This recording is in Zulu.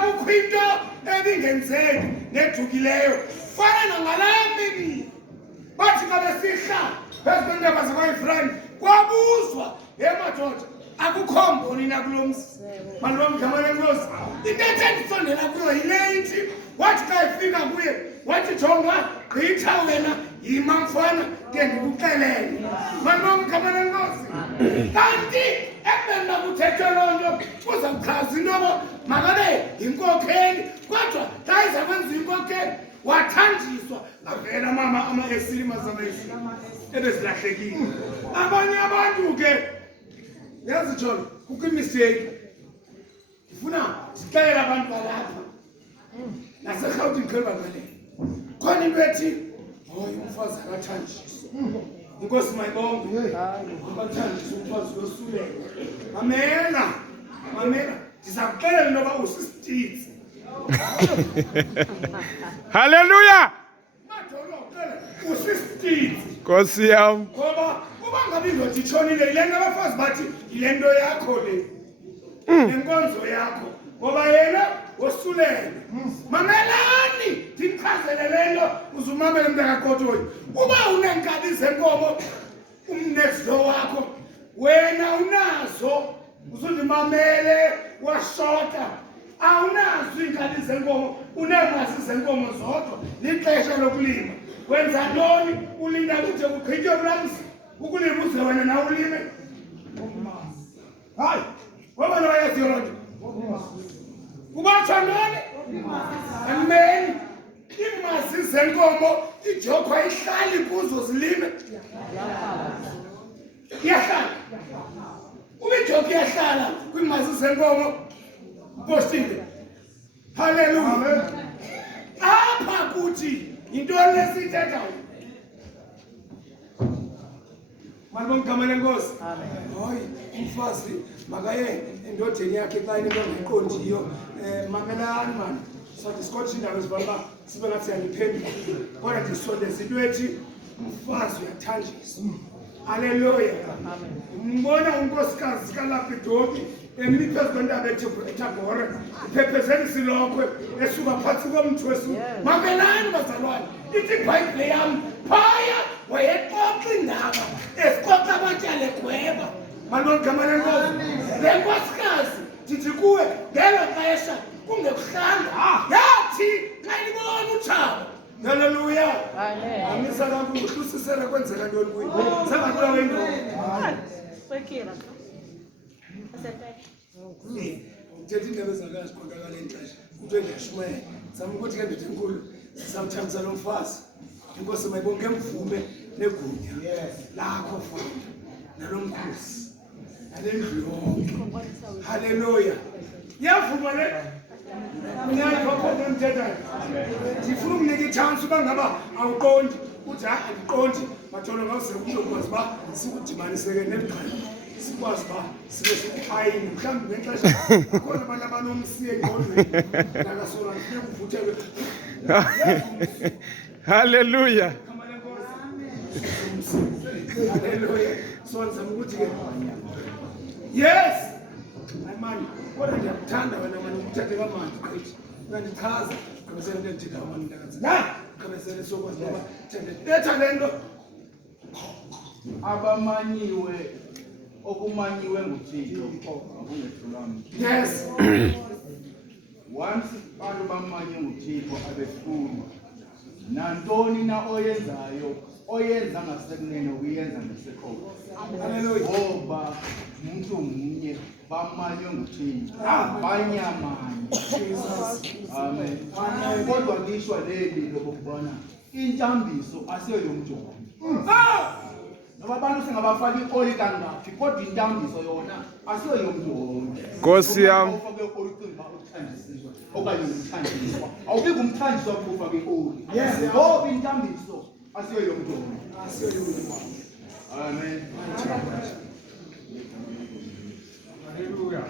Akukhwinto ebingenzeki nethukileyo fana ngalami bathi kabesihla phezu kwentaba zakwa-Efrayimi kwabuzwa madoda akukhombo nina kulomzi malibam igama lenkosi into ethi endisondela kuyo yile ithi wathi xa ifika kuye wathi jonga gqitha wena yima mfana ke ndikuxelele malibam igama lenkosi kanti ekubeni bakuthethwe loo nto kuzawuchaza into yoba makabe yinkokheli kodwa xa iza kwenza inkokheli wathanjiswa avela mama ama-esili mazamesi ebezilahlekile abanye abantu ke yazi John kukho imisteki ndifuna sixelela abantu balapha naserhawutini kheli bangale khona into ethi hoyi umfazi akathanjiswa inkosi mayibonge akathanjiswa umfazi yosuleka mamela ndiza kuxelela into yoba usisititsi Hallelujah. Madolo usisititsi Nkosi yam. ngoba uba ngabe indoda itshonile yile nto abafazi bathi yile nto yakho le nenkonzo yakho ngoba yena wosulele mamelani ndimchazele le nto uzumamele mntakakotoyi uba uneenkabi zenkomo umnext door wakho wena unazo uzundimamele washota awunazo iinkabi zenkomo uneemasi zenkomo zodwa lixesha lokulima wenza ntoni ulinda kude kugqitywe kulamzi ukulima uze wena na ulime hayi ngoba noyaziyo loo nto kubatsho ntoni ameni iimasi zenkomo ijokhwa ihlali kuzo zilime iyahlala uba ijokhwa iyahlala kwiimasi zenkomo postile haleluya apha kuthi yintoni lesithethayo malibonke igama lenkosi hoyi umfazi makaye endodeni yakhe xa into engayiqondiyo mamelani mani sathi sikotsha iindaba ezibaba sibe ngathi siyandiphendula kodwa ndisondeza into ethi umfazi uyathanjiswa haleluya mbona unkosikazi kalapidoki emi phezu kwentaba eThabhore iphephezela isilokhwe esuka phantsi komthi wesuku mamelani bazalwane ithi ibhayibhile yam phaya wayexoxa indaba esixoxa abatyala egweba malibonke igama lenkosi le nkosikazi ndithi kuwe ngelo xesha kungekuhlanga yathi xa ilibona utshaba haleluya amisa kakuhle usisele kwenzeka ntoni kuyo sangakula wendoda uthetha indaba ezingakaziqondakala enxesha uthi endiyashumayela zama ukuthi ke ndoda enkulu sizawuthambisa lo mfazi inkosi mayibonke mvume negunya lakho fana nalo mkhosi nale ndlu yonke haleluya iyavuma le unyayiphophophe emthethayo ndifuna umnika itshansi uba ngaba awuqondi uthi hayi andiqondi Madolo ngawuse kuzokwazi uba sikudimaniseke neqhayi sikwazi uba sibe sikhayini mhlawumbi ngexesha khona abantu abanomsiye engqondweni nakasola kufuneka kuvuthelwe Hallelujah. haleluya so ndizama ukuthi ke yes mani kodwa ndiyakuthanda wena mani ukuthathe kamandi qithi uyandichaza gqibesele into endithetha mani ndakazi gqibesele sokwazi ngoba betha le nto abamanyiwe okumanyiwe nguThixo akungethulanga. yes Once abantu bamanye nguThixo abefuna nantoni na oyenzayo oyenza ngasekunene uyenza ngasekhohlo. haleluya Ngoba umuntu munye bamanywe nguThixo banyamanye. Amen. Kodwa ngisho leli lokubona intambiso asiyo yomntu. Ngoba abantu singabafaka i-oil kangaphi kodwa intambiso yona asiyo yomntu wonke. Nkosi yam. Ufake i-oil ucinga uthanjiswa okanye umthanjiswa. Awubiki umthanjiswa ufake i-oil. Yes. Ngoba intambiso asiyo yomntu wonke. asiyo yomntu. Amen. Hallelujah.